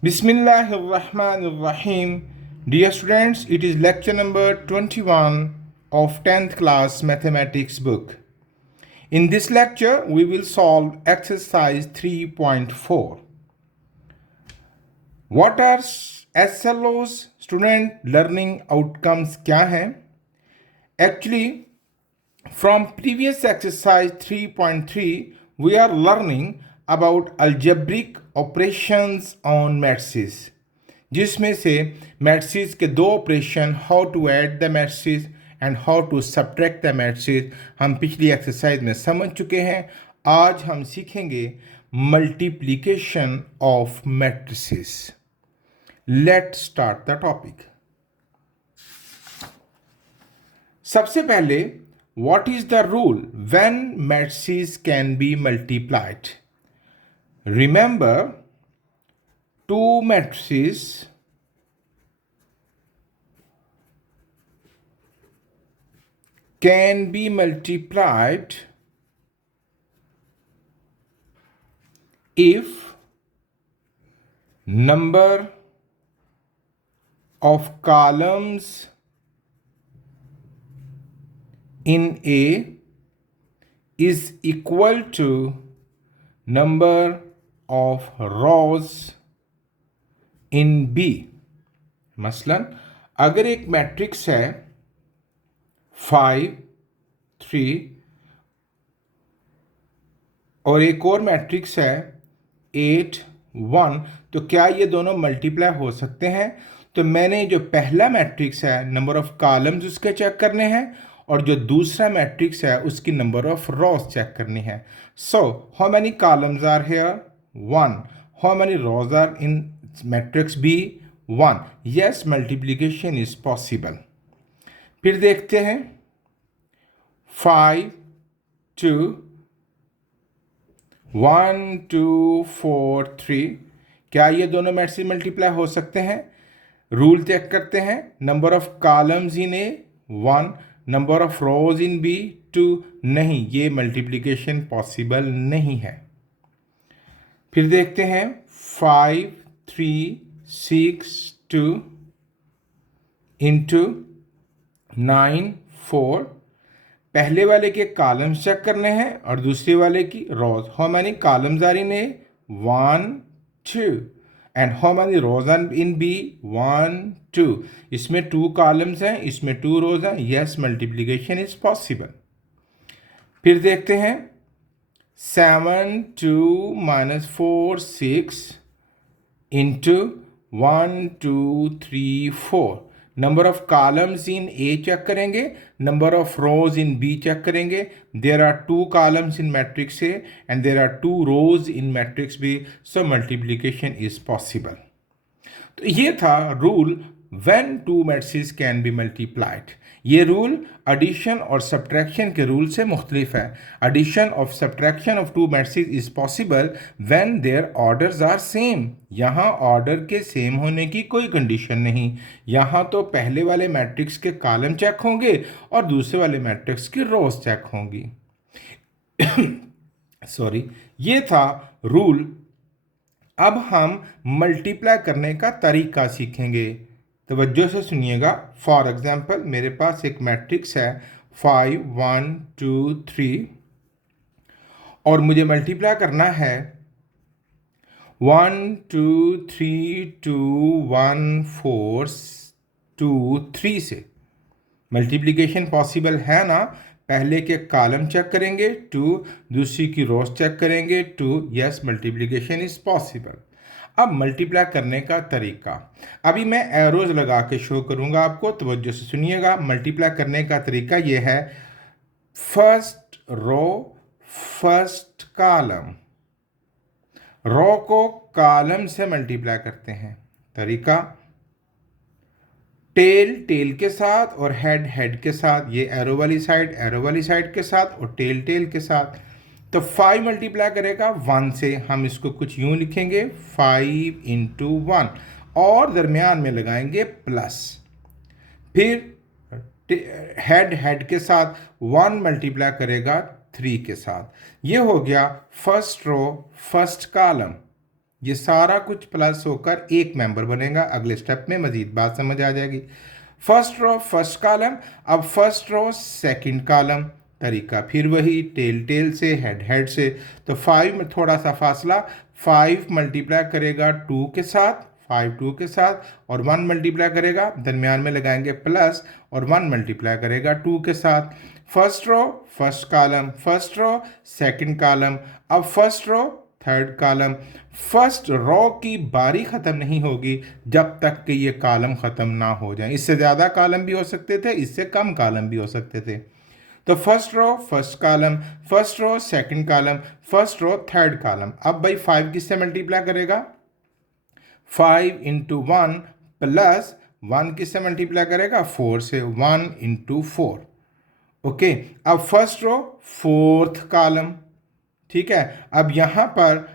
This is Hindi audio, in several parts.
Bismillahirrahmanirrahim. Dear students, it is lecture number 21 of 10th class mathematics book. In this lecture, we will solve exercise 3.4. What are SLOs? Student learning outcomes क्या हैं? Actually, from previous exercise 3.3, we are learning about algebraic operations on matrices, जिसमें से matrices के दो operation how to add the matrices and how to subtract the matrices हम पिछली एक्सरसाइज में समझ चुके हैं. आज हम सीखेंगे multiplication of matrices. Let's start the topic. सबसे पहले what is the rule when matrices can be multiplied? Remember, two matrices can be multiplied if number of columns in A is equal to number of rows in B. मसलन अगर एक मैट्रिक्स है 5, 3 और एक और मैट्रिक्स है 8, 1, तो क्या ये दोनों मल्टीप्लाई हो सकते हैं? तो मैंने जो पहला मैट्रिक्स है नंबर ऑफ कॉलम्स उसके चेक करने हैं और जो दूसरा मैट्रिक्स है उसकी नंबर ऑफ रोज चेक करनी है. So how many columns are here? 1. How many rows are in matrix B? 1. Yes, multiplication is possible. फिर देखते हैं 5, 2, 1, 2, 4, 3. क्या ये दोनों मैट्रिक्स मल्टीप्लाई हो सकते हैं? रूल चेक करते हैं. Number of columns in A 1, number of rows in B 2. नहीं, ये मल्टीप्लिकेशन पॉसिबल नहीं है. फिर देखते हैं 5, 3, 6, 2 इंटू 9, 4. पहले वाले के कॉलम्स चेक करने हैं और दूसरे वाले की rows. How many columns are in A? 1, 2. And how many rows are in B? 1, 2. इसमें 2 कॉलम्स हैं, इसमें 2 रोज हैं. Yes, multiplication is possible. फिर देखते हैं 7, 2 minus 4, 6 into 1, 2, 3, 4. Number of columns in A check करेंगे, number of rows in B check करेंगे. There are 2 columns in matrix A and there are 2 rows in matrix B. So multiplication is possible. तो ये था rule when two matrices can be multiplied. ये रूल एडिशन और सब्ट्रैक्शन के रूल से मुख्तलिफ है. Addition of subtraction of two matrices is possible when their orders are same. यहाँ ऑर्डर के सेम होने की कोई कंडीशन नहीं. यहाँ तो पहले वाले मैट्रिक्स के कॉलम चेक होंगे और दूसरे वाले मैट्रिक्स की रोज चेक होंगी. सॉरी, ये था रूल. अब हम मल्टीप्लाई करने का तरीका सीखेंगे. तवज्जो से सुनिएगा. फॉर एग्जाम्पल, मेरे पास एक मैट्रिक्स है 5, 1, 2, 3 और मुझे मल्टीप्लाई करना है 1, 2, 3, 2, 1, 4, 2, 3 से. मल्टीप्लिकेशन पॉसिबल है ना? पहले के कॉलम चेक करेंगे 2, दूसरी की रोज चेक करेंगे 2. Yes, multiplication is possible. अब मल्टीप्लाई करने का तरीका अभी मैं एरोज लगा के शो करूंगा आपको. तवज्जो से सुनिएगा. मल्टीप्लाई करने का तरीका ये है, फर्स्ट रो फर्स्ट कॉलम. रो को कॉलम से मल्टीप्लाई करते हैं. तरीका टेल टेल के साथ और हेड हेड के साथ. ये एरो वाली साइड के साथ और टेल टेल के साथ. तो 5 मल्टीप्लाई करेगा 1 से. हम इसको कुछ यूं लिखेंगे 5 इंटू 1 और दरमियान में लगाएंगे प्लस. फिर हेड हेड के साथ 1 मल्टीप्लाई करेगा 3 के साथ. ये हो गया फर्स्ट रो फर्स्ट कॉलम. ये सारा कुछ प्लस होकर एक मेंबर बनेगा। अगले स्टेप में मजीद बात समझ आ जाएगी। फर्स्ट रो फर्स्ट कॉलम, अब फर्स्ट रो सेकंड कॉलम, तरीका फिर वही, टेल टेल से, हेड हेड से। तो 5 में थोड़ा सा फासला, 5 मल्टीप्लाई करेगा 2 के साथ, 5 2 के साथ, और 1 मल्टीप्लाई करेगा, दरमियान में लगाएंगे प्लस, और 1 मल्टीप्लाई करेगा 2 के साथ। First row first column, first row second column, अब first row third column. First row की बारी ख़त्म नहीं होगी जब तक कि ये कॉलम ख़त्म ना हो जाए। इससे ज़्यादा कॉलम भी हो सकते थे, इससे कम कॉलम भी हो सकते थे। तो first row first column, first row second column, first row third column. अब भाई 5 किससे मल्टीप्लाई करेगा? 5 इंटू 1 प्लस 1 किससे मल्टीप्लाई करेगा? 4 से, 1 इंटू 4। ओके, अब फर्स्ट रो फोर्थ कॉलम, ठीक है। अब यहाँ पर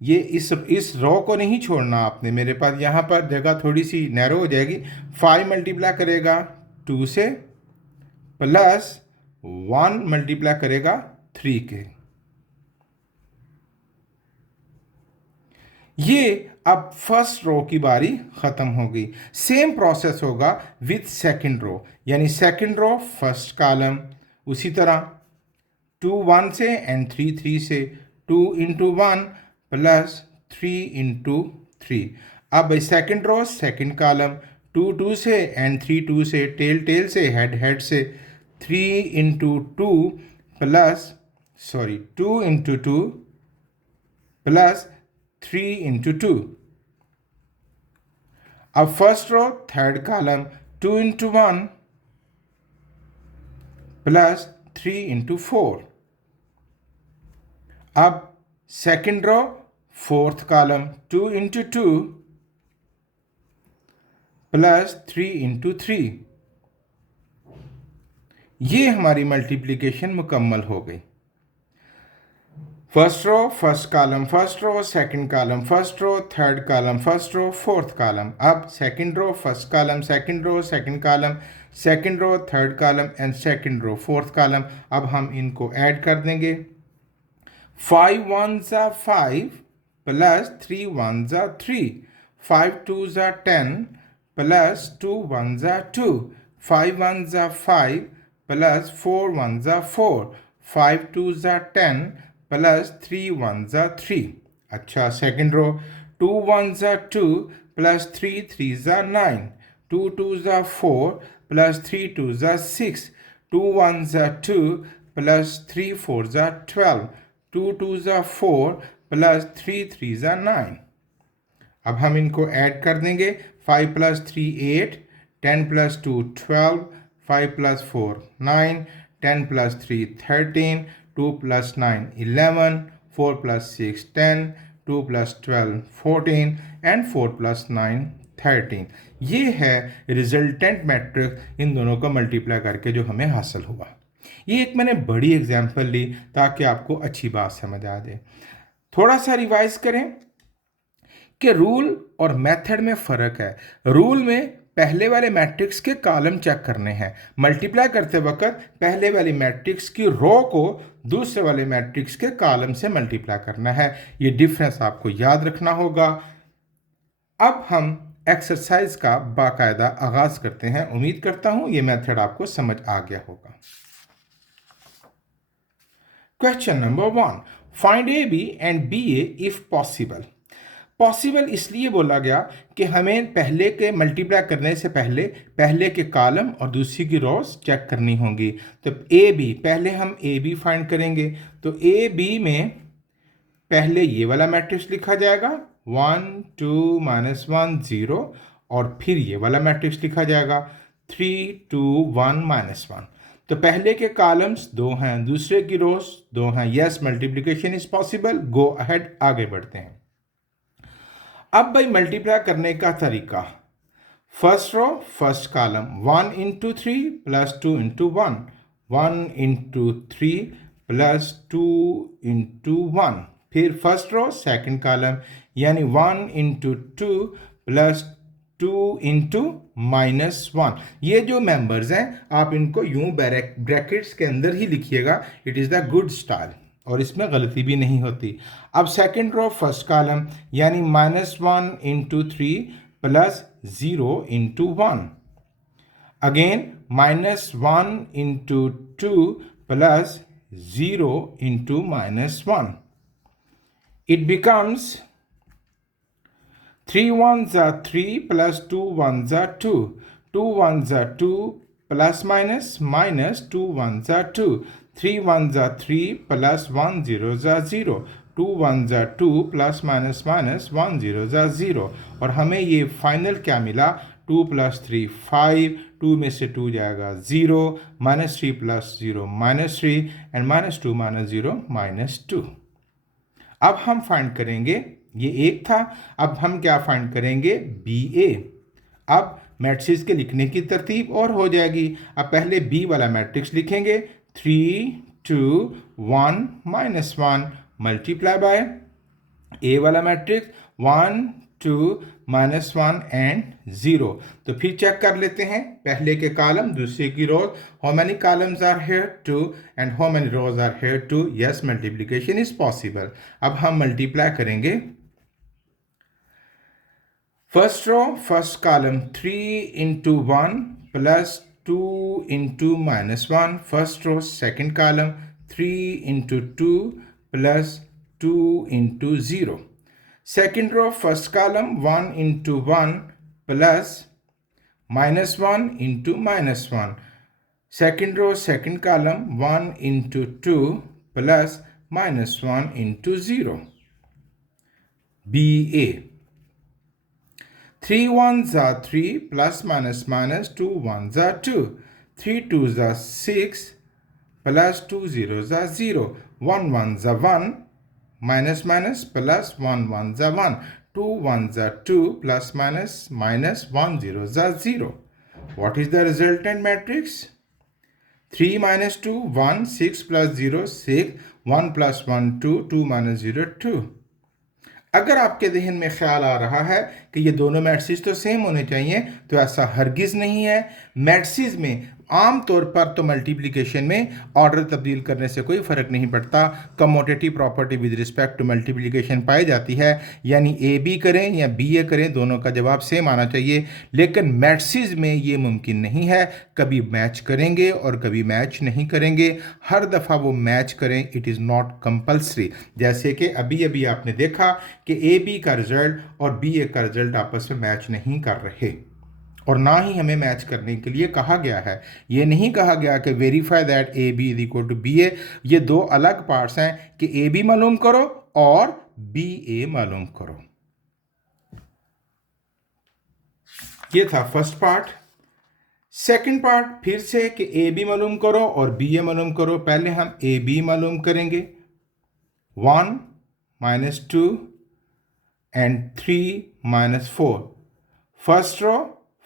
ये इस रो को नहीं छोड़ना आपने, मेरे पास यहाँ पर जगह थोड़ी सी नैरो हो जाएगी। 5 मल्टीप्लाई करेगा 2 से, प्लस 1 मल्टीप्लाई करेगा 3 के। ये अब फर्स्ट रो की बारी ख़त्म हो गई। सेम प्रोसेस होगा विथ सेकंड रो, यानी सेकंड रो फर्स्ट कॉलम, उसी तरह 2 1 से एंड 3 3 से, 2 इंटू 1 प्लस 3 इंटू 3। अब सेकंड रो सेकंड कॉलम, 2 2 से एंड 3 2 से, टेल टेल से, हेड हेड से, 3 into 2 plus 2 into 2 plus 3 into 2। अब first row third column, 2 into 1 plus 3 into 4। अब second row fourth column, 2 into 2 plus 3 into 3। ये हमारी मल्टीप्लिकेशन मुकम्मल हो गई। First row first column, first row second column, first row third column, first row fourth column. अब second row first column, second row second column, second row third column and second row fourth column. अब हम इनको ऐड कर देंगे। 5 1 ज़ा 5 प्लस 3 1 ज़ा 3, 5 2 ज़ा 10 प्लस 2 1 ज़ा 2, 5 1 ज़ा 5 प्लस 4 1 ज़ा 4, 5 2 ज़ा 10 प्लस 3 1 ज़ा 3। अच्छा, सेकंड रो 2 1 ज़ा 2 प्लस 3 3 ज़ा 9, 2 2 ज़ा 4 प्लस 3 2 ज़ा 6, 2 1 ज़ा 2 प्लस 3 4 ज़ा 12, 2 2 ज़ा 4 प्लस 3 3 ज़ा 9। अब हम इनको ऐड कर देंगे। 5 plus 3 8, 10 plus 2 12, 5 plus 4 9, 10 plus 3 13, 2 plus 9 11, 4 plus 6 10, 2 plus 12 14 and 4 plus 9 13। ये है रिजल्टेंट मैट्रिक्स इन दोनों को मल्टीप्लाई करके जो हमें हासिल हुआ। ये एक मैंने बड़ी एग्जांपल ली ताकि आपको अच्छी बात समझ आ जाए। थोड़ा सा रिवाइज करें कि रूल और मेथड में फ़र्क है। रूल में पहले वाले मैट्रिक्स के कॉलम चेक करने हैं, मल्टीप्लाई करते वक्त पहले वाली मैट्रिक्स की रो को दूसरे वाले मैट्रिक्स के कॉलम से मल्टीप्लाई करना है। ये डिफरेंस आपको याद रखना होगा। अब हम एक्सरसाइज का बाकायदा आगाज करते हैं। उम्मीद करता हूं ये मेथड आपको समझ आ गया होगा। Question number 1, find A B and B A if possible. Possible इसलिए बोला गया कि हमें पहले के मल्टीप्लाई करने से पहले के कॉलम और दूसरी की रोज चेक करनी होंगी। तो ए बी, पहले हम ए बी फाइंड करेंगे। तो ए बी में पहले ये वाला मैट्रिक्स लिखा जाएगा 1 2 -1 0, और फिर ये वाला मैट्रिक्स लिखा जाएगा 3 2 1 -1। तो पहले के कॉलम्स 2 हैं, दूसरे की रोज 2 हैं। Yes, multiplication is possible. Go ahead, आगे बढ़ते हैं। अब भाई मल्टीप्लाई करने का तरीका, first row first column, 1 into 3 plus 2 into 1, 1 into 3 plus 2 into 1। फिर फर्स्ट रो सेकंड कॉलम, यानी 1 इंटू 2 प्लस 2 इंटू -1। ये जो मेंबर्स हैं आप इनको यूं ब्रैकेट्स के अंदर ही लिखिएगा। It is the good style. और इसमें गलती भी नहीं होती। अब सेकंड रो फर्स्ट कॉलम यानी -1 into 3 plus 0 into 1। Again -1 into 2 plus 0 into -1। It becomes 3 ones are 3 plus 2 ones are 2. 2 ones are 2 plus minus 2 ones are 2. 3 ones are 3 plus 1 zeros are 0. 2 ones are 2 plus minus 1 zeros are 0. और हमें ये फाइनल क्या मिला? 2 plus 3 5, 2 में से 2 जाएगा 0, -3 plus 0 -3 एंड -2 -0 -2। अब हम फाइंड करेंगे, ये एक था, अब हम क्या फाइंड करेंगे? बी ए। अब मैट्रिक्स के लिखने की तरतीब और हो जाएगी। अब पहले बी वाला मैट्रिक्स लिखेंगे 3 2 1 -1 मल्टीप्लाई बाय ए वाला मैट्रिक्स 1 2 -1 एंड 0। तो फिर चेक कर लेते हैं पहले के कॉलम दूसरे की rows. How many columns are here? 2 and how many rows are here? 2। Yes, multiplication is possible. अब हम मल्टीप्लाई करेंगे। First row first column 3 into 1 plus 2 into -1। First row second column 3 into 2 plus 2 into 0। Second row first column 1 into 1 plus -1 into -1. Second row second column 1 into 2 plus -1 into 0. BA. 3 ones are 3 plus minus 2 ones are 2. 3 twos are 6 plus 2 zeros are 0. 1 ones are 1 minus plus 1 ones are 1. 2 ones are 2 plus minus 1 zeros are 0. What is the resultant matrix? 3 minus 2 1, 6 plus 0 6, 1 plus 1 2, 2 minus 0 2। अगर आपके जहन में ख्याल आ रहा है कि ये दोनों मैट्रिक्स तो सेम होने चाहिए, तो ऐसा हरगिज़ नहीं है। मैट्रिक्स में आम तौर पर तो मल्टीप्लिकेशन में ऑर्डर तब्दील करने से कोई फ़र्क नहीं पड़ता। Commutative property with respect to multiplication पाई जाती है, यानी ए बी करें या बी ए करें, दोनों का जवाब सेम आना चाहिए। लेकिन मैट्रिक्स में ये मुमकिन नहीं है। कभी मैच करेंगे और कभी मैच नहीं करेंगे। हर दफ़ा वो मैच करें, इट इज़ नॉट कंपल्सरी। जैसे कि अभी अभी आपने देखा कि ए बी का रिजल्ट और बी ए का रिजल्ट आपस में मैच नहीं कर रहे, और ना ही हमें मैच करने के लिए कहा गया है। ये नहीं कहा गया कि verify that A B is equal to B A. ये दो अलग पार्ट्स हैं कि ए बी मालूम करो और बी ए मालूम करो। ये था फर्स्ट पार्ट। सेकंड पार्ट फिर से कि ए बी मालूम करो और बी ए मालूम करो। पहले हम ए बी मालूम करेंगे। 1 minus 2 and 3 minus 4। First row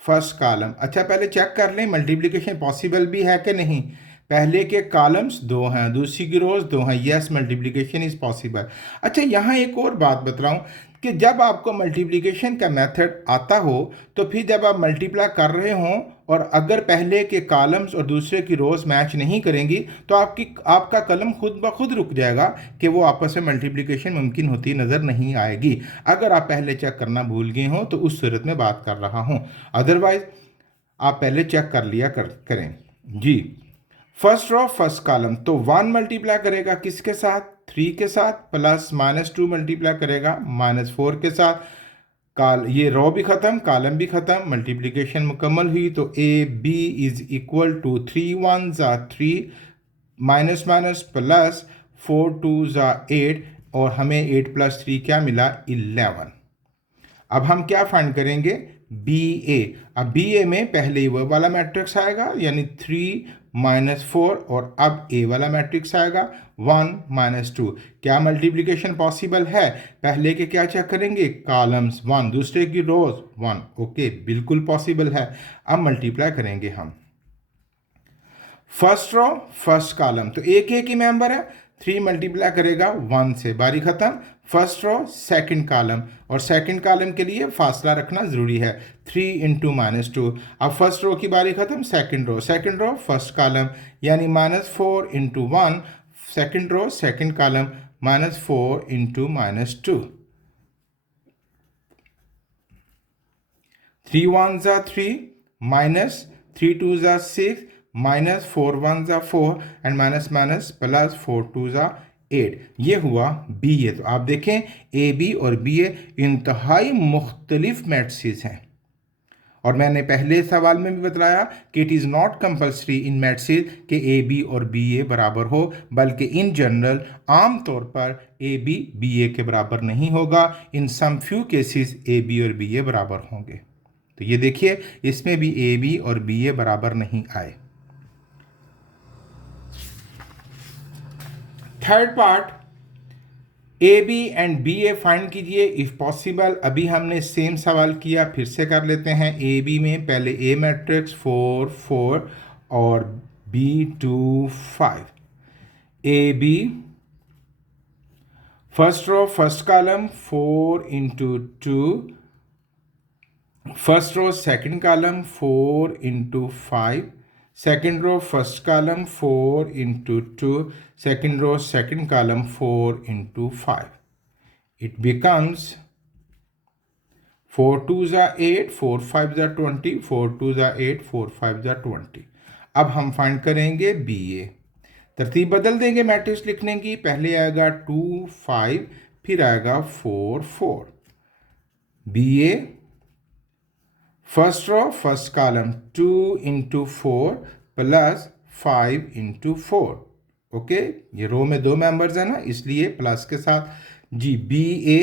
first column. अच्छा, पहले चेक कर लें मल्टीप्लिकेशन पॉसिबल भी है कि नहीं। पहले के कॉलम्स 2 हैं, दूसरी की रोज 2 हैं। Yes, multiplication is possible. अच्छा, यहाँ एक और बात बतलाऊँ कि जब आपको मल्टीप्लिकेशन का मेथड आता हो, तो फिर जब आप मल्टीप्लाई कर रहे हों और अगर पहले के कॉलम्स और दूसरे की रोज़ मैच नहीं करेंगी, तो आपका कलम खुद ब खुद रुक जाएगा कि वो आपस में मल्टीप्लिकेशन मुमकिन होती नज़र नहीं आएगी। अगर आप पहले चेक करना भूल गए हों तो उस सूरत में बात कर रहा हूँ, अदरवाइज़ आप पहले चेक कर लिया करें जी। फर्स्ट रो फर्स्ट कॉलम, तो 1 मल्टीप्लाई करेगा किसके साथ? 3 के साथ, प्लस -2 मल्टीप्लाई करेगा -4 के साथ। ये रो भी ख़त्म, कॉलम भी ख़त्म, मल्टीप्लिकेशन मुकम्मल हुई। तो A B is equal to 3 1s are 3 minus plus 4 2s are 8, और हमें 8 + 3 क्या मिला? 11। अब हम क्या फाइंड करेंगे? बी ए। अब बी ए में पहले वो वाला मैट्रिक्स आएगा यानी 3 -4, और अब ए वाला मैट्रिक्स आएगा 1 -2। क्या मल्टीप्लिकेशन पॉसिबल है? पहले के क्या चेक करेंगे? कॉलम्स 1, दूसरे की रोज 1। ओके, बिल्कुल पॉसिबल है। अब मल्टीप्लाई करेंगे हम। फर्स्ट रो फर्स्ट कॉलम, तो एक ही मेंबर है। 3 मल्टीप्लाई करेगा 1 से, बारी ख़त्म। फर्स्ट रो सेकंड कॉलम, और सेकंड कॉलम के लिए फासला रखना ज़रूरी है। 3 × -2। अब फर्स्ट रो की बारी ख़त्म, सेकंड रो फर्स्ट कॉलम यानी -4 × 1। second row, second column, -4 into -2. 3 ones are 3, minus 3 twos are 6, minus 4 ones are 4 and minus minus plus 4 twos are 8. ये हुआ बी ए। तो आप देखें ए बी और बी ए इंतहाई मुख्तलिफ मैट्रिसेस हैं, और मैंने पहले सवाल में भी बताया कि it is not compulsory in matrices कि ए बी और बी ए बराबर हो, बल्कि इन जनरल आम तौर पर ए बी बी ए के बराबर नहीं होगा। In some few cases A B और बी ए बराबर होंगे। तो ये देखिए इसमें भी ए बी और बी ए बराबर नहीं आए। Third part, A B and B A find कीजिए इफ़ पॉसिबल। अभी हमने सेम सवाल किया, फिर से कर लेते हैं। ए बी में पहले ए मैट्रिक्स 4 4 और B 2 5। A B first row first column 4 into 2, first row second column 4 into 5, second row first column 4 into 2, second row second column 4 into 5. It becomes 4 2s are 8, 4 5s are 20, 4 2s are 8, 4 5s are 20. अब हम फाइंड करेंगे बी ए। तरतीब बदल देंगे मैट्रिक्स लिखने की। पहले आएगा 2 5, फिर आएगा 4 4। B A first row first column 2 into 4 plus 5 into 4। Okay, ये रो में दो मेंबर्स हैं ना, इसलिए प्लस के साथ जी। B A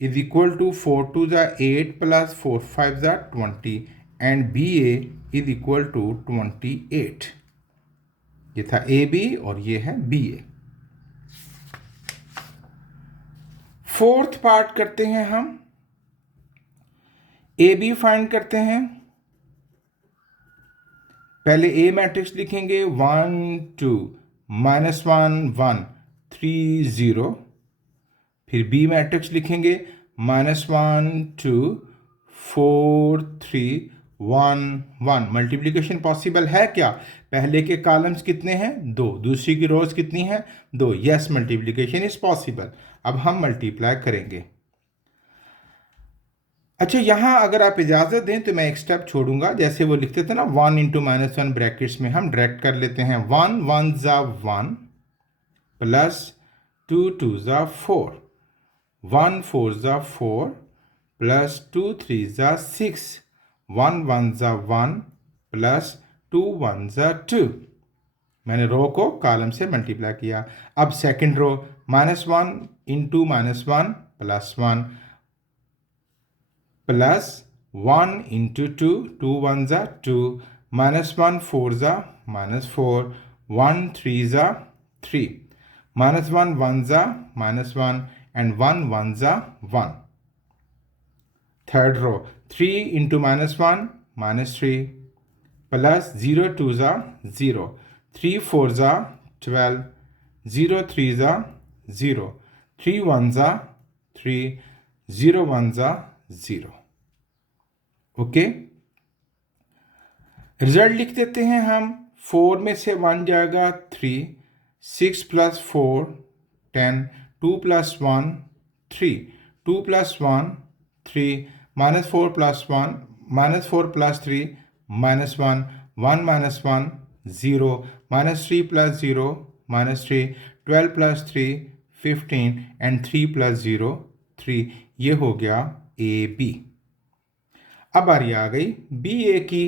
is equal to 4 2s are 8 plus 4 5s are 20 and B A is equal to 28। ये था ए बी और ये है बी ए। फोर्थ पार्ट करते हैं हम। ए बी फाइंड करते हैं। पहले ए मैट्रिक्स लिखेंगे 1 2 -1 1 3 0। फिर बी मैट्रिक्स लिखेंगे -1 2 4 3 1 1। मल्टीप्लिकेशन पॉसिबल है क्या? पहले के कॉलम्स कितने हैं? 2। दूसरी की रोज कितनी है? 2। Yes, multiplication is possible. अब हम मल्टीप्लाई करेंगे। अच्छा, यहाँ अगर आप इजाज़त दें तो मैं एक स्टेप छोड़ूंगा। जैसे वो लिखते थे ना 1 into -1 ब्रैकेट्स में, हम डायरेक्ट कर लेते हैं। 1 1s are 1 plus 2 2s are 4, 1 4s are 4 plus 2 3s are 6, 1 1s are 1 plus 2 1s are 2। मैंने रो को कॉलम से मल्टीप्लाई किया। अब second row -1 into -1 plus 1 plus 1 into 2, 2 1s are 2, -1 4s are -4, 1 3s are 3, -1 1s are -1 and 1 1s are 1. Third row 3 into -1 -3 plus 0 2s are 0, 3 4s are 12, 0 3s are 0, 3 1s are 3, 0 1s are 0। Okay, result लिख देते हैं हम। 4 में से 1 जाएगा 3, 6 + 4 10, 2 + 1 3, 2 + 1 3, -4 + 1 -4 + 3 -1, 1 - 1 0, -3 + 0 -3, 12 + 3 15 एंड 3 + 0 3। ये हो गया ए बी। अब बारी आ गई बी ए की।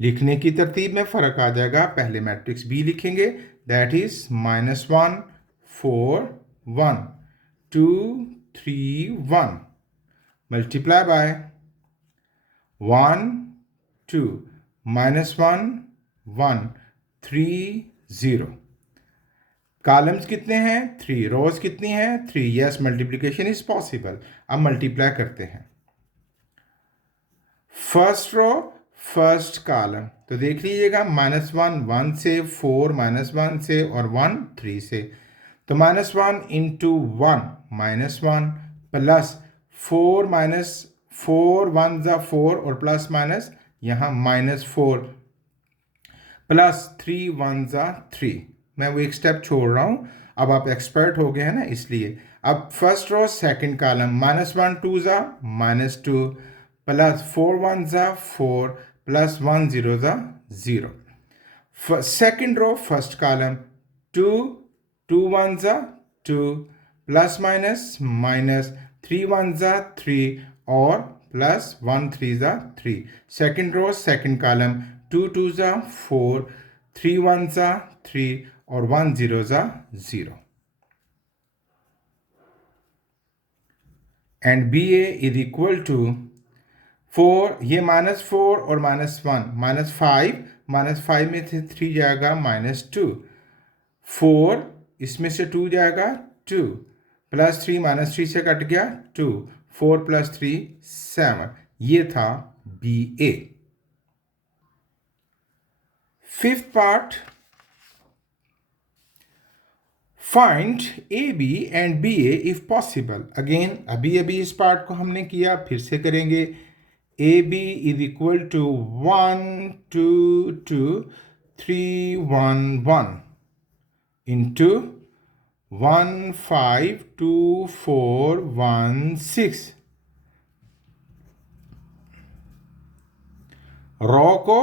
लिखने की तरतीब में फ़र्क आ जाएगा। पहले मैट्रिक्स बी लिखेंगे, that is -1 4 1 2 3 1 multiply by 1 2 -1 1 3 0। Columns कितने हैं? 3। रोज कितनी हैं? 3। Yes, multiplication is possible. अब मल्टीप्लाई करते हैं। फर्स्ट रो फर्स्ट कॉलम, तो देख लीजिएगा -1 1 से, 4 -1 से और 1 3 से। तो -1 into 1 -1 प्लस 4 4 1s are 4 और प्लस माइनस यहाँ -4 प्लस 3 1s are 3। मैं वो एक स्टेप छोड़ रहा हूँ, अब आप एक्सपर्ट हो गए हैं ना, इसलिए अब फर्स्ट रो सेकंड कॉलम -1 2 ज़ा -2 प्लस 4 1 ज़ा 4 प्लस 1 0 ज़ा 0. Second row first column 2 2 1 ज़ा 2 प्लस माइनस 3 1 ज़ा 3 और प्लस 1 3 ज़ा 3. सेकंड रो सेकंड कॉलम 2 2 ज़ा 4 3 1 ज़ा 3 और 1 0 ज़ा 0. And B A is equal to 4, ये -4 और -1 -5 में से 3 जाएगा -2 4 इसमें से 2 जाएगा 2 प्लस 3 -3 से कट गया 2 4 प्लस 3 7. ये था B A. Fifth part, find A B and B A if possible. Again अभी इस पार्ट को हमने किया, फिर से करेंगे. A B is equal to 1 2 2 3 1 1 into 1 5 2 4 1 6. Row को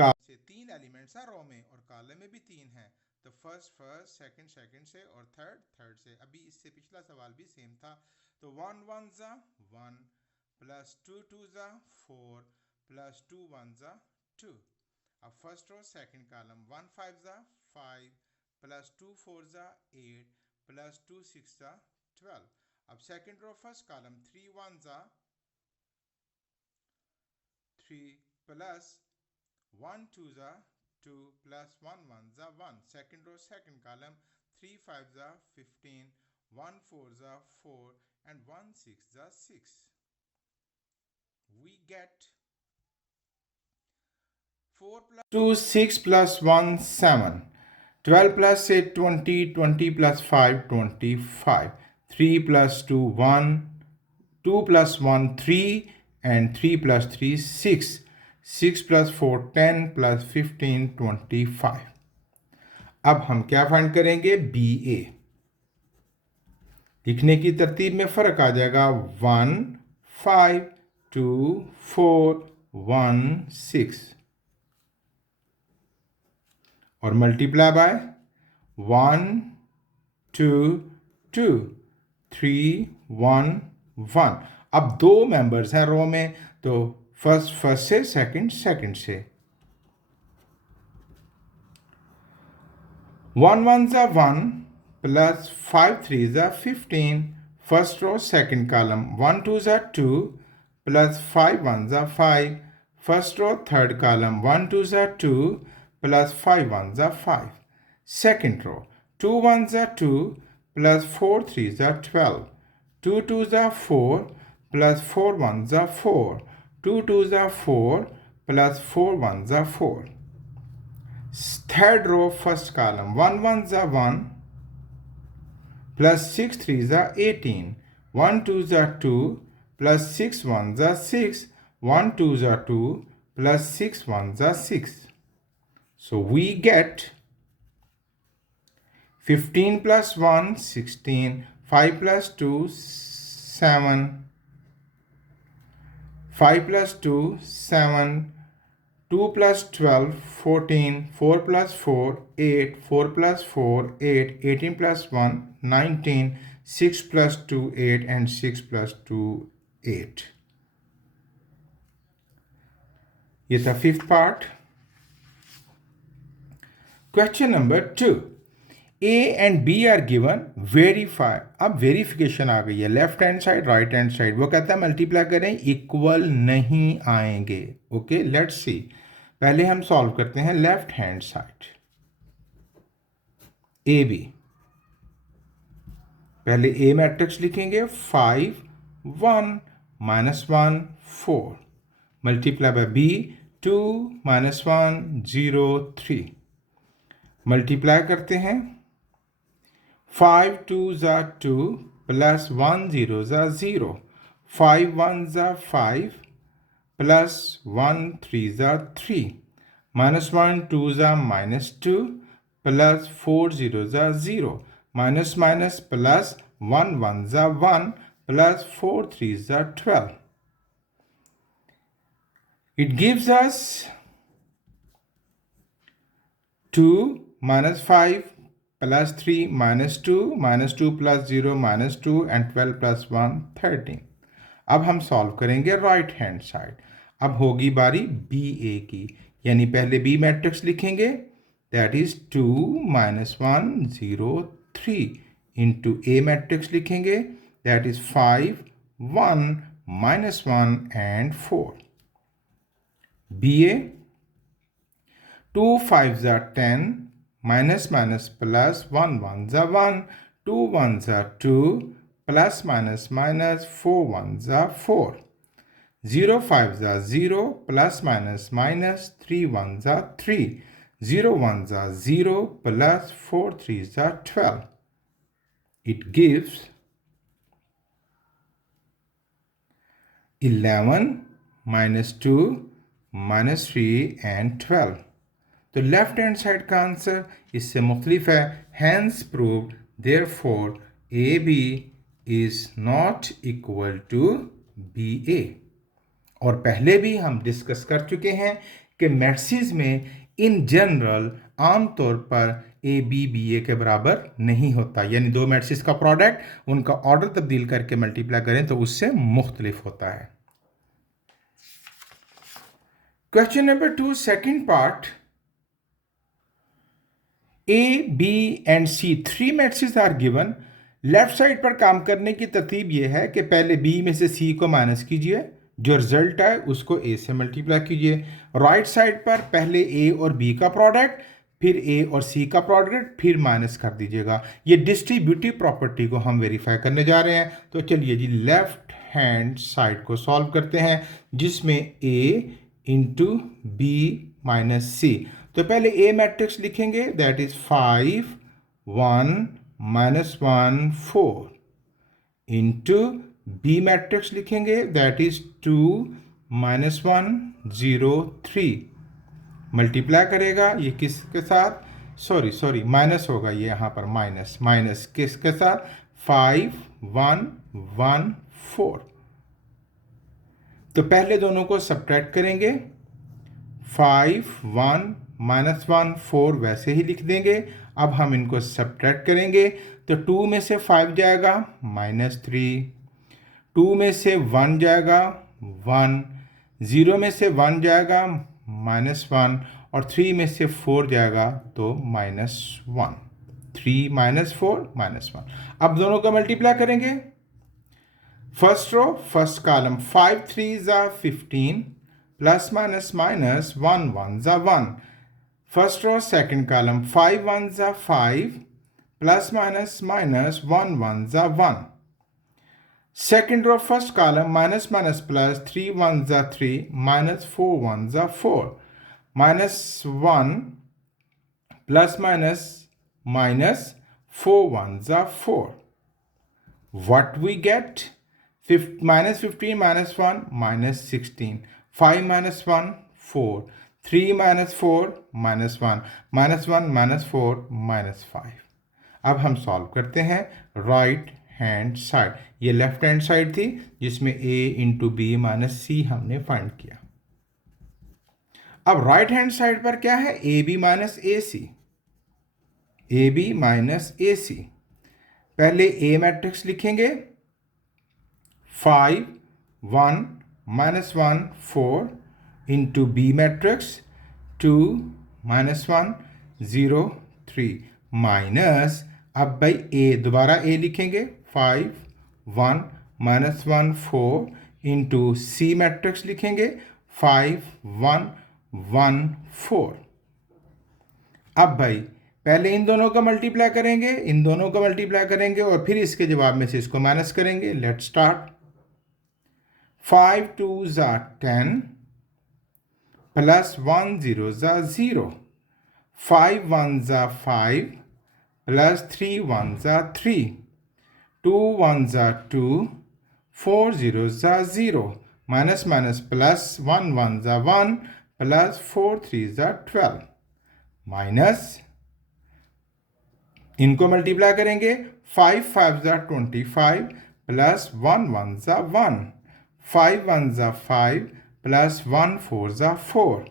से 3 एलिमेंट्स हैं रो में और कॉलम में भी 3 हैं, तो फर्स्ट सेकंड से और थर्ड से. अभी इससे पिछला सवाल भी सेम था. तो 1 1 ज़ा 1 प्लस 2 2 ज़ा 4 प्लस 2 1 ज़ा 2. अब फर्स्ट रो सेकंड कॉलम 1 5 ज़ा 5 प्लस 2 4 ज़ा 8 प्लस 2 6 ज़ा 12. अब सेकंड रो फर्स्ट कॉलम 3 1 ज़ा 3 प्लस 1 2 ज़ा 2 प्लस 1 1 ज़ा 1. सेकंड रो सेकंड कॉलम 3 5 ज़ा 15 1 4 ज़ा 4 and 1 6 ज़ा 6. We get 4 plus 2 6 plus 1 7 12 plus 8 20 20 plus 5 25 3 plus 2 1 2 plus 1 3 and 3 plus 3 6 6 plus 4 10 plus 15 25. अब हम क्या फाइंड करेंगे? बी ए. लिखने की तरतीब में फ़र्क आ जाएगा. 1 5 2 4 1 6 और मल्टीप्लाई बाय 1 2 2 3 1 1. अब दो मेंबर्स हैं रो में, तो फर्स्ट से सेकंड से. 1 1 ज़ा 1 प्लस 5 3 ज़ा 15. फर्स्ट रो सेकंड कॉलम 1 2 ज़ा 2 प्लस 5 1 ज़ा 5. फर्स्ट रो थर्ड कॉलम 1 2 ज़ा 2 प्लस 5 1 ज़ा 5. सेकंड रो 2 1 ज़ा 2 प्लस 4 3 ज़ा 12. 2 2 ज़ा 4 प्लस 4 1 ज़ा 4. 2 2 ज़ा 4 प्लस 4 1 ज़ा 4. थर्ड रो फर्स्ट कॉलम 1 1 ज़ा 1 प्लस 6 3 ज़ा 18. 1 2 ज़ा 2 प्लस 6 1 ज़ा 6. 1 2 ज़ा 2 प्लस 6 1 ज़ा 6. So we get 15 plus 1 16, 5 plus 2 7, 5 plus 2 7, 2 plus 12 14, 4 plus 4 8, 4 plus 4 8, 18 plus 1 19, 6 plus 2 8 and 6 plus 2 8. ये था fifth part. Question number 2. A and B are given, verify. अब वेरिफिकेशन आ गई है, left hand side right hand side. वो कहता है मल्टीप्लाई करें, इक्वल नहीं आएंगे. Okay, let's see. पहले हम सॉल्व करते हैं left hand side. A B, पहले ए मैट्रिक्स लिखेंगे 5 1 -1 4 मल्टीप्लाई बाय बी 2 -1 0 3. मल्टीप्लाई करते हैं. 5 2 ज़ा 2 प्लस 1 0 ज़ा 0. 5 1 ज़ा 5 प्लस 1 3 ज़ा 3. -1 2 ज़ा -2 plus 4 zeros are 0. Minus minus plus 1 ones are 1 plus 4 threes are 12. It gives us 2 minus 5 plus 3 minus 2 plus 0 minus 2 and 12 plus 1 13. अब हम सॉल्व करेंगे राइट हैंड साइड. अब होगी बारी बी ए की, यानी पहले बी मैट्रिक्स लिखेंगे, that is 2 minus 1 0 3 into A matrix लिखेंगे, that is 5 1 minus 1 and 4. B A 2 5s are 10 minus minus plus 1 1s are 1 2 1s are 2 plus minus minus 4 1s are 4. 0 5s are 0 plus minus minus 3 1s are 3. 0 1s are 0 plus 4 3s are 12. It gives 11 minus 2 minus 3 and 12. तो लेफ्ट हैंड साइड का आंसर इससे मुख्तलिफ है. Hence proved, therefore A B is not equal to B A. और पहले भी हम डिस्कस कर चुके हैं कि मैट्रिसेस में इन जनरल आमतौर पर ए बी ए के बराबर नहीं होता, यानी दो मैट्रिसेस का प्रोडक्ट उनका ऑर्डर तब्दील करके मल्टीप्लाई करें तो उससे मुख्तलिफ होता है. Question number 2, second part. A B and C three matrices are given. Left side पर काम करने की तरतीब यह है कि पहले बी में से सी को माइनस कीजिए, जो रिजल्ट है उसको ए से मल्टीप्लाई कीजिए. राइट साइड पर पहले ए और बी का प्रोडक्ट, फिर ए और सी का प्रोडक्ट, फिर माइनस कर दीजिएगा. ये डिस्ट्रीब्यूटिव प्रॉपर्टी को हम वेरीफाई करने जा रहे हैं. तो चलिए जी लेफ्ट हैंड साइड को सॉल्व करते हैं, जिसमें A into B minus C. तो पहले ए मैट्रिक्स लिखेंगे, that is 5 1 minus 1 4 into B matrix लिखेंगे, दैट इज 2 minus 1 0 3. मल्टीप्लाई करेगा ये किसके साथ, सॉरी माइनस होगा ये यहाँ पर, माइनस किसके साथ, 5 1 1 4. तो पहले दोनों को सब्ट्रैक्ट करेंगे, 5 1 minus 1 4 वैसे ही लिख देंगे. अब हम इनको सब्ट्रैक्ट करेंगे तो 2 में से 5 जाएगा -3, 2 में से 1 जाएगा 1, 0 में से 1 जाएगा -1 और 3 में से 4 जाएगा तो -1. 3 -4 -1. अब दोनों का मल्टीप्लाई करेंगे. First row first column, 5 3s are 15 plus minus 1 1s are 1. First row, second column, 5 1s are 5, plus minus 1 1s are 1. Second row, first column, minus plus, 3 1s are 3, minus 4 1s are 4. Minus 1 plus minus 4 1s are 4. What we get? Minus 15 minus 1 minus 16. 5 minus 1 4. 3 minus 4 minus 1 minus 1 minus 4 minus 5. अब हम सॉल्व करते हैं राइट हैंड साइड. ये लेफ्ट हैंड साइड थी जिसमें a इंटू बी माइनस सी हमने फाइंड किया. अब राइट हैंड साइड पर क्या है, A B minus A C. A B minus A C. पहले ए मैट्रिक्स लिखेंगे, 5 1 minus 1 4 into B matrix 2 minus 1 0 3 minus, अब भाई A दोबारा A लिखेंगे, 5 1 minus 1 4 into C मैट्रिक्स लिखेंगे, 5 1 1 4. अब भाई पहले इन दोनों का मल्टीप्लाई करेंगे और फिर इसके जवाब में से इसको माइनस करेंगे. Let's start. 5 2s are 10 plus 1 0s are 0. 5 1s are 5 plus 3 1s are 3. 2 1s are 2. 4 0s are 0. Minus plus 1 1s are 1 plus 4 3s are 12. Minus इनको मल्टीप्लाई करेंगे, 5 5 ज़ा 25 प्लस 1 1 ज़ा 1, 5 1 ज़ा 5 प्लस 1 4 ज़ा 4,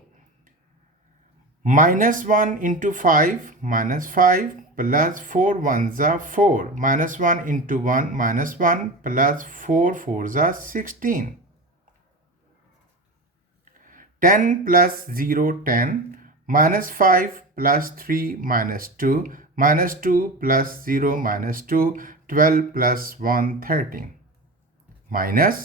माइनस 1 इंटू 5 माइनस 5 प्लस 4 1 ज़ा 4, माइनस 1 इंटू 1 माइनस 1 प्लस 4 4 ज़ा 16, 10 plus 0 10, minus 5 plus 3 minus 2, minus 2 plus 0 minus 2, 12 plus 1 13, minus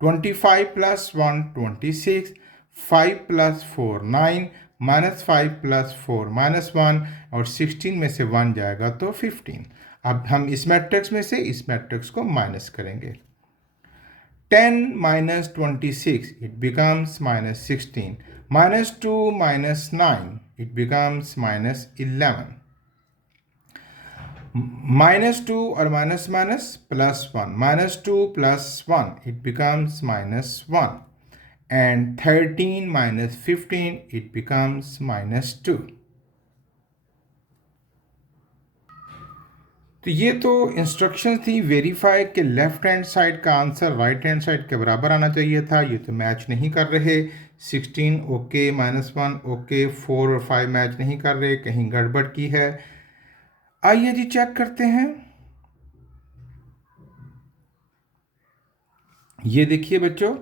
25 plus 1 26, 5 plus 4 9, minus 5 plus 4 minus 1 और 16 में से 1 जाएगा तो 15। अब हम इस मैट्रिक्स में से इस मैट्रिक्स को माइनस करेंगे। 10 minus 26, it becomes minus 16. Minus 2 minus 9, it becomes minus 11. Minus 2 or minus minus plus 1. Minus 2 plus 1, it becomes minus 1. And 13 minus 15, it becomes minus 2. तो ये तो इंस्ट्रक्शन थी वेरीफाई कि लेफ्ट हैंड साइड का आंसर राइट हैंड साइड के बराबर आना चाहिए था। ये तो मैच नहीं कर रहे। 16 ओके, -1 ओके, 4 और 5 मैच नहीं कर रहे, कहीं गड़बड़ की है। आइए जी चेक करते हैं। ये देखिए बच्चों,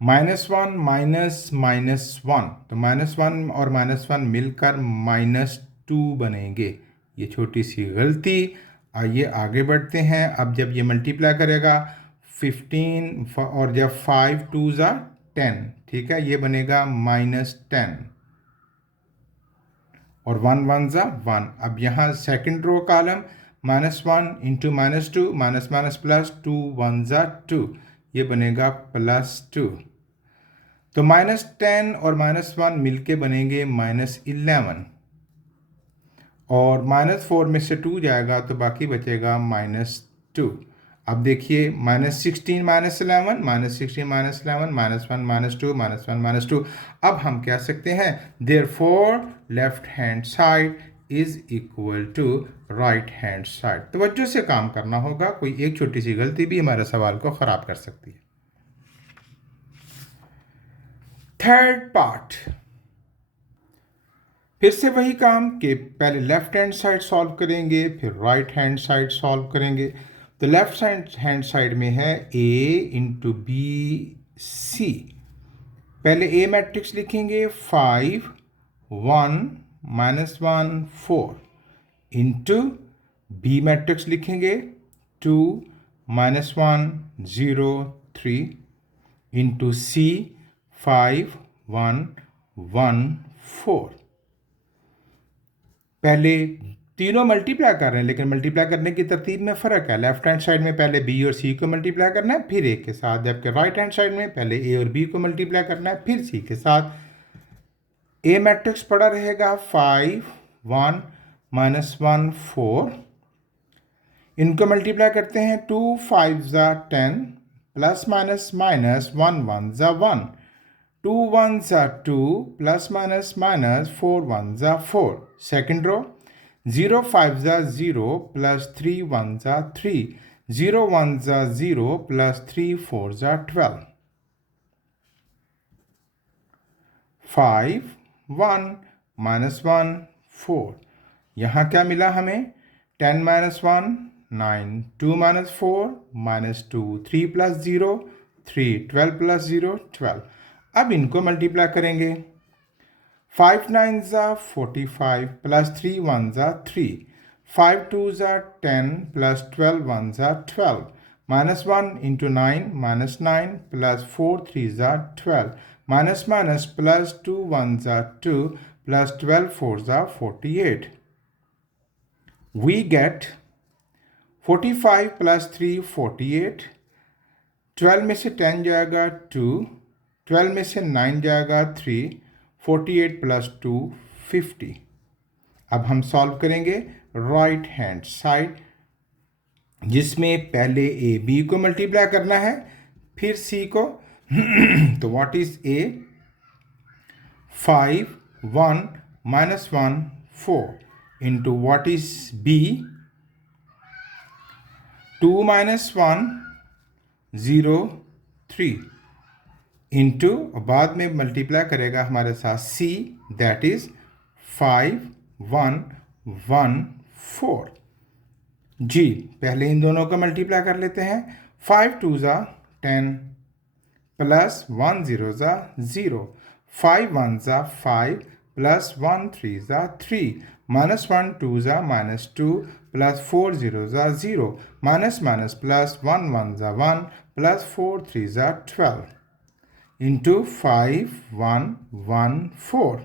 -1 -1, तो -1 और -1 मिलकर -2 बनेंगे। ये छोटी सी गलती। आइए आगे बढ़ते हैं। अब जब ये मल्टीप्लाई करेगा 15 और जब 5 2 ज़ा 10, ठीक है, ये बनेगा -10 और 1 1 ज़ा 1। अब यहाँ second row column -1 into -2 minus plus 2 1 ज़ा 2, ये बनेगा +2। तो -10 और -1 मिलके बनेंगे -11 और -4 में से 2 जाएगा तो बाकी बचेगा -2। अब देखिए -16 -11, -16 -11, -1 -2, -1 -2। अब हम कह सकते हैं therefore left hand side is equal to right hand side. तवज्जो से काम करना होगा, कोई एक छोटी सी गलती भी हमारे सवाल को ख़राब कर सकती है। थर्ड पार्ट, फिर से वही काम कि पहले लेफ्ट हैंड साइड सॉल्व करेंगे, फिर राइट हैंड साइड सॉल्व करेंगे। तो लेफ्ट हैंड साइड में है A इंटू बी सी। पहले A मैट्रिक्स लिखेंगे 5 1 -1 4 इंटू B मैट्रिक्स लिखेंगे 2 -1 0 3 इंटू C 5 1 1 4। पहले तीनों मल्टीप्लाई कर रहे हैं, लेकिन मल्टीप्लाई करने की तरतीब में फ़र्क है। लेफ्ट हैंड साइड में पहले बी और सी को मल्टीप्लाई करना है फिर ए के साथ, जबकि राइट हैंड साइड में पहले ए और बी को मल्टीप्लाई करना है फिर सी के साथ। ए मैट्रिक्स पड़ा रहेगा 5 1 -1 4। इनको मल्टीप्लाई करते हैं 2 5 ज़ा 10 प्लस माइनस 1 1 ज़ा 1, 2 1 ज़ा 2 प्लस माइनस 4 1 ज़ा 4। सेकंड रो 0 5 ज़ा 0 प्लस 3 1 ज़ा 3, 0 1 ज़ा 0 प्लस 3 4 ज़ा 12, 5 1 -1 4। यहाँ क्या मिला हमें? 10 -1 9, 2 -4 -2, 3 + 0 3, 12 + 0 12। अब इनको मल्टीप्लाई करेंगे। 5 9 ज़ा 45 प्लस 3 1 ज़ा 3, 5 2 ज़ा 10 प्लस 12 1 ज़ा 12, -1 इंटू 9 -9 प्लस 4 3 ज़ा 12, माइनस प्लस 2 1 ज़ा 2 प्लस 12 4 ज़ा 48। We get 45 प्लस 3 48, 12 में से 10 जाएगा 2, 12 में से 9 जाएगा 3, 48 प्लस 2 50। अब हम सॉल्व करेंगे राइट हैंड साइड, जिसमें पहले ए बी को मल्टीप्लाई करना है फिर सी को। तो what is a? 5 1 -1 4 into what is b, 2 minus 1 0 3 into बाद में मल्टीप्लाई करेगा हमारे साथ c, दैट इज 5 1 1 4। जी पहले इन दोनों का मल्टीप्लाई कर लेते हैं। 5 2 ज़ा 10 प्लस 1 0 ज़ा 0, 5 1 ज़ा 5 प्लस 1 3 ज़ा 3, माइनस 1 2 ज़ा माइनस 2 प्लस 4 0 ज़ा 0, माइनस माइनस प्लस 1 1 ज़ा 1 प्लस 4 3 ज़ा 12 into 5 1 1 4।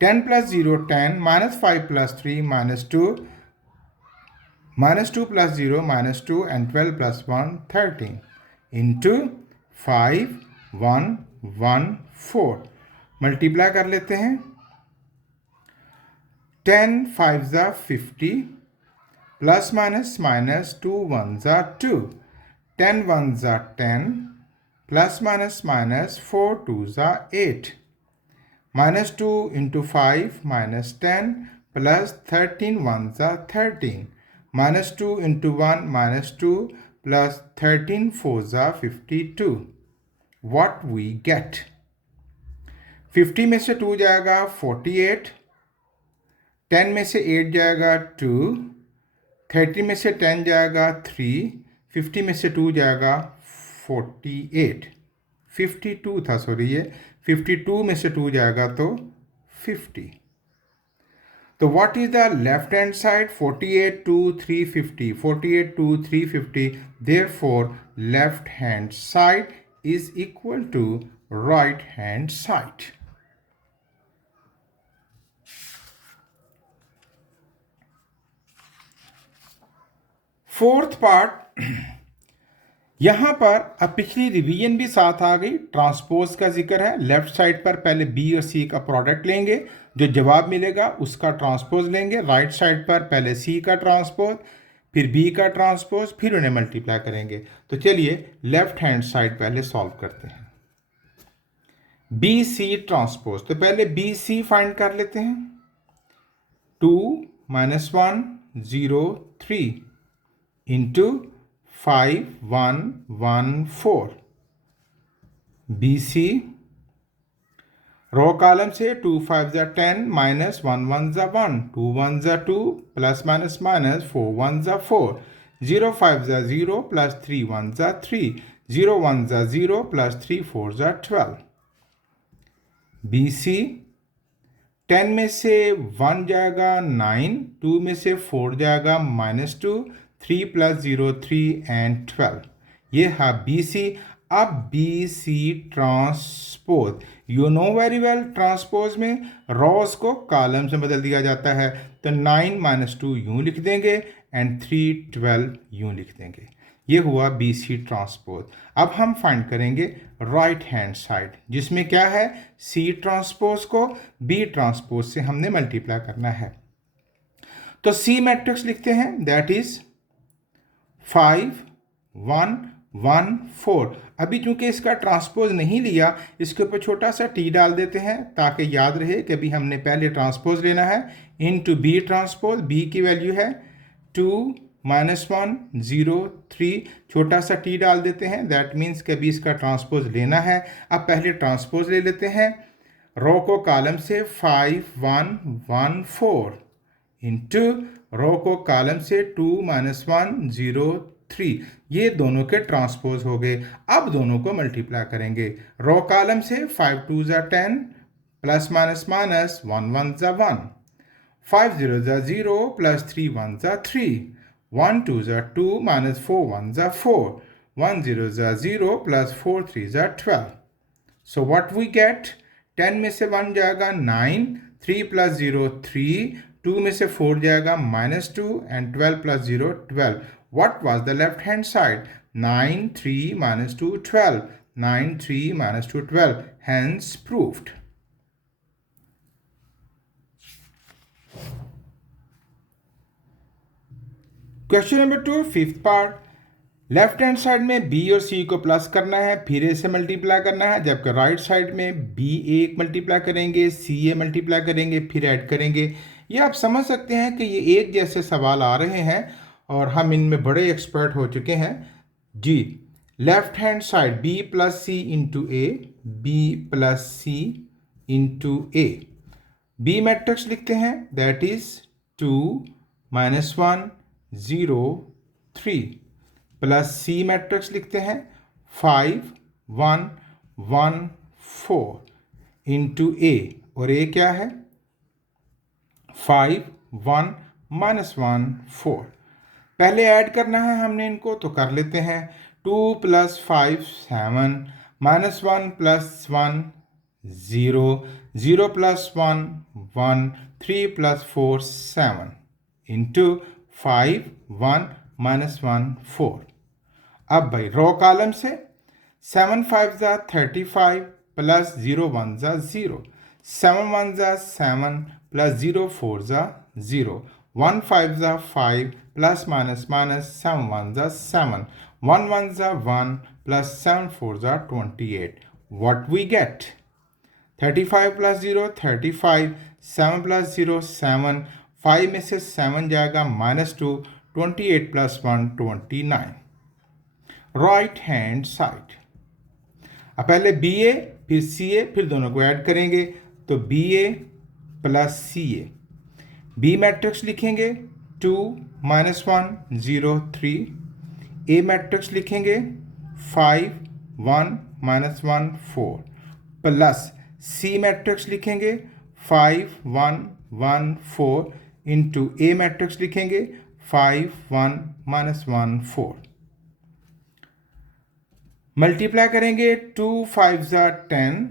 10 plus 0 10, minus 5 plus 3 minus 2, minus 2 plus 0 minus 2 and 12 plus 1 13 into 5 1 1 4। Multiply कर लेते हैं। 10 5 ज़ा 50 प्लस माइनस माइनस 2 1 ज़ा 2, 10 1 ज़ा 10 प्लस माइनस माइनस 4 2 ज़ा 8, minus 2 into 5 minus 10 plus 13 1 ज़ा 13, minus 2 into 1 minus 2 plus 13 4 ज़ा 52। What we get? 50 में से 2 जाएगा 48, 10 में से 8 जाएगा 2, 30 में से 10 जाएगा 3, 50 में से 2 जाएगा 48, 52 था सॉरी ये 52 में से 2 जाएगा तो 50। तो what is the left hand side? 48 2 350, 48 2 350, therefore left hand side is equal to right hand side. Fourth part, यहां पर अब पिछली रिवीजन भी साथ आ गई। ट्रांसपोज का जिक्र है। लेफ्ट साइड पर पहले बी और सी का प्रोडक्ट लेंगे, जो जवाब मिलेगा उसका ट्रांसपोज लेंगे। राइट साइड पर पहले सी का ट्रांसपोज, फिर बी का ट्रांसपोज, फिर उन्हें मल्टीप्लाई करेंगे। तो चलिए लेफ्ट हैंड साइड पहले सॉल्व करते हैं। बी सी ट्रांसपोज, तो पहले बी सी फाइंड कर लेते हैं। 2 minus 1 0 3 into 5 1 1 4। BC row column से 2 5 ज़ा 10 माइनस 1 1 ज़ा 1, 2 1 ज़ा 2 प्लस माइनस माइनस 4 1 ज़ा 4, 0 5 ज़ा 0 प्लस 3 1 ज़ा 3, 0 1 ज़ा 0 प्लस 3 4 ज़ा 12। BC 10 में से 1 जाएगा 9, 2 में से 4 जाएगा -2, 3 प्लस 0 3 एंड 12। ये है BC। अब BC transpose, you know very well, transpose में रॉस को कॉलम से बदल दिया जाता है। तो 9 - 2 यूं लिख देंगे एंड 3 12 यूं लिख देंगे। ये हुआ BC ट्रांसपोज। अब हम फाइंड करेंगे राइट हैंड साइड, जिसमें क्या है, C ट्रांसपोज को B ट्रांसपोज से हमने मल्टीप्लाई करना है। तो C मैट्रिक्स लिखते हैं, दैट इज 5 1 1 4। अभी चूंकि इसका ट्रांसपोज नहीं लिया, इसके ऊपर छोटा सा टी डाल देते हैं ताकि याद रहे कि अभी हमने पहले ट्रांसपोज लेना है। इनटू बी ट्रांसपोज, बी की वैल्यू है 2 -1 0 3, छोटा सा टी डाल देते हैं, दैट मीन्स कि अभी इसका ट्रांसपोज लेना है। अब पहले ट्रांसपोज ले लेते हैं। रो को कॉलम से 5 1 1 4 इंटू रो को कॉलम से 2 -1 0 3, ये दोनों के ट्रांसपोज हो गए। अब दोनों को मल्टीप्लाई करेंगे। रो कॉलम से 5 2 ज़ा 10 प्लस माइनस माइनस 1 1 ज़ा 1, 5 0 ज़ा 0 प्लस 3 1 ज़ा 3, 1 2 ज़ा 2 माइनस 4 1 ज़ा 4, 1 0 ज़ा 0 प्लस 4 3 ज़ा 12। सो व्हाट वी गेट, 10 में से 1 जाएगा 9, 3 प्लस 0 3, 2 में से 4 जाएगा -2 and 12 plus 0 12। What was the left hand side? 9 3 - 2 12, 9 3 - 2 12, hence proved. Question number 2, fifth part. Left hand side में बी और सी को प्लस करना है, फिर ए से मल्टीप्लाई करना है, जबकि राइट साइड में बी ए मल्टीप्लाई करेंगे, सी ए मल्टीप्लाई करेंगे, फिर ऐड करेंगे। ये आप समझ सकते हैं कि ये एक जैसे सवाल आ रहे हैं और हम इनमें बड़े एक्सपर्ट हो चुके हैं जी। Left hand side B plus C into A, B plus C into A. B matrix लिखते हैं, that is 2 -1 0 3, plus C matrix लिखते हैं 5 1 1 4 इंटू ए, और ए क्या है 5 1 -1 4। पहले ऐड करना है हमने इनको, तो कर लेते हैं। 2 + 5 7, -1 + 1 0, 0 + 1 1, 3 + 4 7 इंटू 5 1 -1 4। अब भाई रो कॉलम से 7 5 ज़ा 35 प्लस 0 1 ज़ा 0, 7 1 ज़ा 7 प्लस 0 4 ज़ा 0, 1 5 ज़ा 5 प्लस माइनस 7 1 ज़ा 7, 1 1 ज़ा 1 प्लस 7 4 ज़ा 28। What we get? 35 + 0 35, 7 + 0 7, 5 में से 7 जाएगा -2, 28 + 1 29। राइट हैंड साइड, अब पहले बी ए फिर सी ए, फिर दोनों को ऐड करेंगे, तो B A plus C A. B matrix लिखेंगे 2 -1 0 3, ए मैट्रिक्स लिखेंगे 5 1 -1 4, प्लस सी मैट्रिक्स लिखेंगे 5 1 1 4 इंटू ए मैट्रिक्स लिखेंगे 5 1 -1 4। मल्टीप्लाई करेंगे 2 5 ज़ा 10,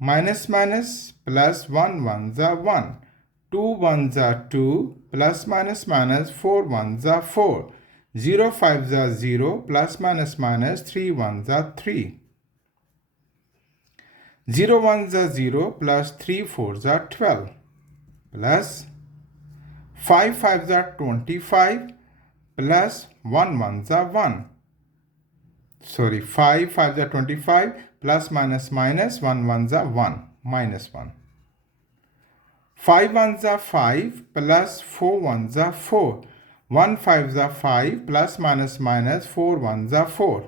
माइनस माइनस प्लस 1 1 ज़ा 1, 2 1 ज़ा 2, प्लस माइनस माइनस 4 1 ज़ा 4, 0 5 ज़ा 0, प्लस माइनस माइनस 3 1 ज़ा 3, 0 1 ज़ा 0, प्लस 3 4 ज़ा 12, प्लस 5 5 ज़ा 25, प्लस 1 1 ज़ा 1, sorry 5 5 ज़ा 25, प्लस माइनस माइनस 1 1 ज़ा 1 -1, 5 1 ज़ा 5, प्लस 4 1 ज़ा 4, 1 5 ज़ा 5, प्लस माइनस माइनस 4 1 ज़ा 4,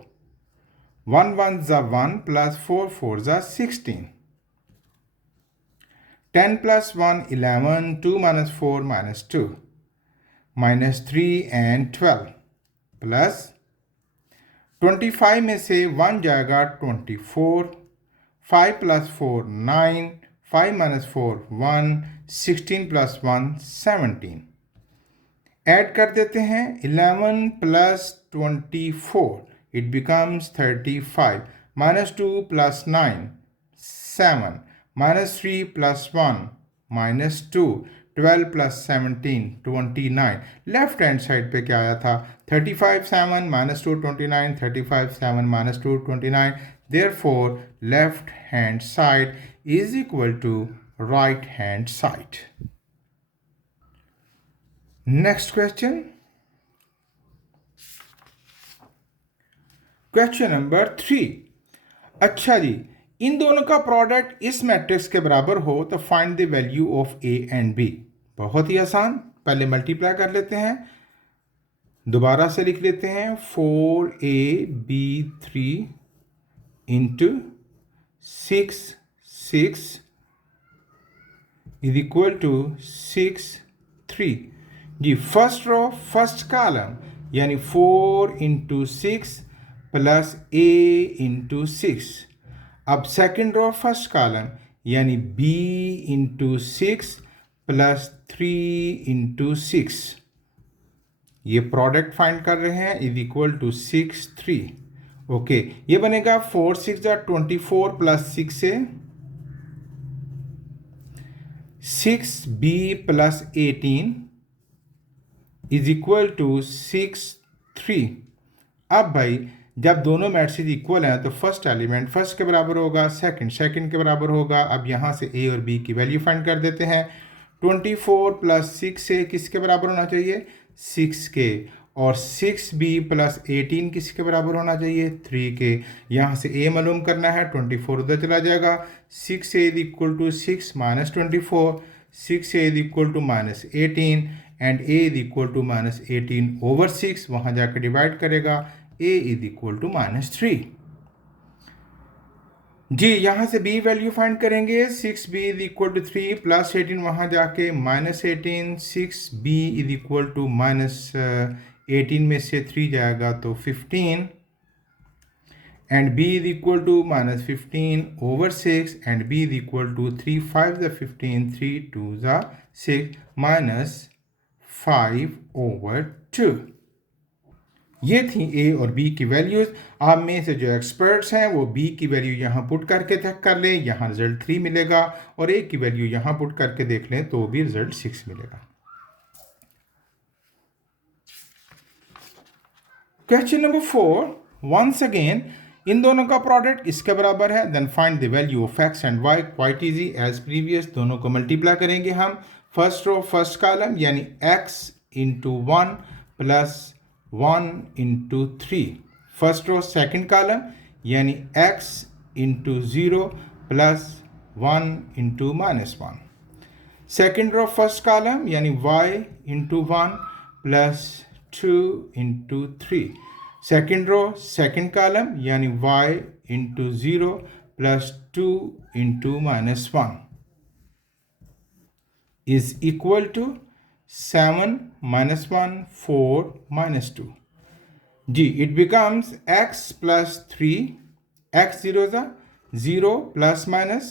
1 1 ज़ा 1, प्लस 4 4 ज़ा 16, 10 + 1 11, 2 - 4 -2, -3 and 12, प्लस 25 में से 1 जाएगा 24, 5 + 4 9, 5 - 4 1, 16 + 1 17। ऐड कर देते हैं 11 + 24, it becomes 35, -2 + 9 7, -3 + 1 -2, 12 + 17 29। Left hand side पे क्या आया था 35 7 -2 29, 35 7 -2 29। Therefore left hand side is equal to right hand side. Next question. Question number 3. अच्छा जी, इन दोनों का प्रोडक्ट इस मैट्रिक्स के बराबर हो तो find the value of A and B. बहुत ही आसान, पहले मल्टीप्लाई कर लेते हैं, दोबारा से लिख लेते हैं 4ab3 into 6 6 is equal to 6 3। जी फर्स्ट रो फर्स्ट कॉलम यानी 4 × 6 प्लस a × 6। अब सेकंड रो फर्स्ट कॉलम यानी b × 6 प्लस 3 × 6। ये प्रोडक्ट फाइंड कर रहे हैं इज इक्वल टू 6 3। ओके, ये बनेगा 4 6 ज़ा 24 plus 6a, 6b plus 18 is equal to 6 3। अब भाई जब दोनों मैट्रिक्स इक्वल हैं तो फर्स्ट एलिमेंट फर्स्ट के बराबर होगा, सेकंड सेकंड के बराबर होगा। अब यहाँ से a और b की वैल्यू फाइंड कर देते हैं। 24 + 6 से किसके बराबर होना चाहिए 6 के, और 6b प्लस 18 किसके बराबर होना चाहिए? 3 के। यहाँ से a मालूम करना है, 24 उधर चला जाएगा। 6a is equal to 6 minus 24, 6a is equal to minus 18 and a is equal to minus 18 over 6, वहाँ जाकर डिवाइड करेगा, a is equal to minus 3। जी यहाँ से b वैल्यू फाइंड करेंगे, 6b is equal to 3 plus 18 वहाँ जाके minus 18, 6b is equal to minus 18 में से 3 जाएगा तो 15 and b is equal to minus 15 over 6 and b is equal to 3 5 ज़ा 15, 3 2 ज़ा 6 माइनस 5 ओवर 2। ये थी a और b की वैल्यूज़। आप में से जो एक्सपर्ट्स हैं वो b की वैल्यू यहाँ पुट करके चेक कर लें, यहाँ रिजल्ट 3 मिलेगा, और a की वैल्यू यहाँ पुट करके देख लें तो भी रिजल्ट 6 मिलेगा। क्वेश्चन नंबर 4, वंस अगेन इन दोनों का प्रोडक्ट इसके बराबर है, then find the value of x and y। Quite easy as previous, दोनों को मल्टीप्लाई करेंगे हम। फर्स्ट रो फर्स्ट कॉलम यानी x into 1 plus 1 into 3। First row second column यानी x into 0 plus 1 into minus 1। Second row first column यानी y into 1 plus 2 into 3। Second row second column यानी y into 0 plus 2 into minus 1 is equal to 7 minus 1 4 minus 2। जी it becomes x plus 3, x 0 is 0 plus minus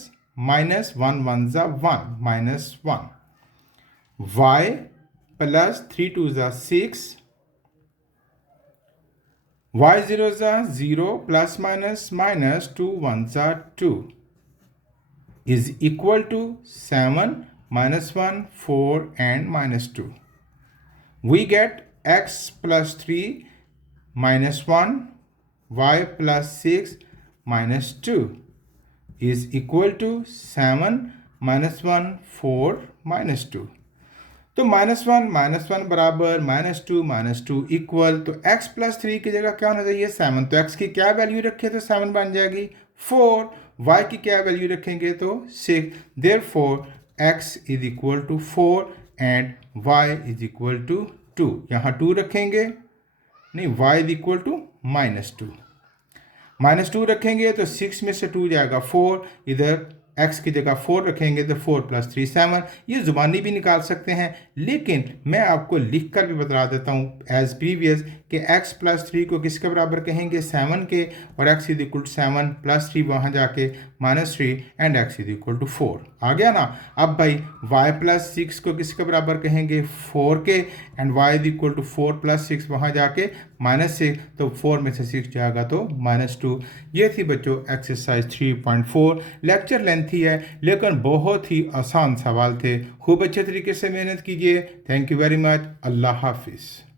1 1 is 1 minus 1, y plus 3 2 is 6, y 0 is 0 plus minus 2 1 is 2 is equal to 7 minus 1 4 and minus 2। We get x plus 3 minus 1 y plus 6 minus 2 is equal to 7 minus 1 4 minus 2। तो -1 बराबर -2 इक्वल, तो x प्लस 3 की जगह क्या होना चाहिए? 7। तो x की क्या वैल्यू रखे तो 7 बन जाएगी 4, y की क्या वैल्यू रखेंगे तो 6। Therefore x is equal to 4 and y is equal to 2। यहाँ 2 रखेंगे, नहीं y इज इक्वल टू -2 रखेंगे तो 6 में से 2 जाएगा 4, इधर x की जगह 4 रखेंगे तो 4 प्लस 3 7। ये ज़ुबानी भी निकाल सकते हैं, लेकिन मैं आपको लिख कर भी बता देता हूँ एज प्रीवियस कि x प्लस 3 को किसके बराबर कहेंगे? 7 के, और x is equal to 7 plus 3 वहाँ जाके -3 and x is equal to 4 आ गया ना। अब भाई y प्लस 6 को किसके बराबर कहेंगे? 4 के, and y is equal to 4 plus 6 वहाँ जाके -6, तो 4 में से 6 जाएगा तो -2। ये थी बच्चों एक्सरसाइज 3.4। लेक्चर लेंथी है लेकिन बहुत ही आसान सवाल थे। खूब अच्छे तरीके से मेहनत कीजिए। Thank you very much. अल्लाह हाफिज़।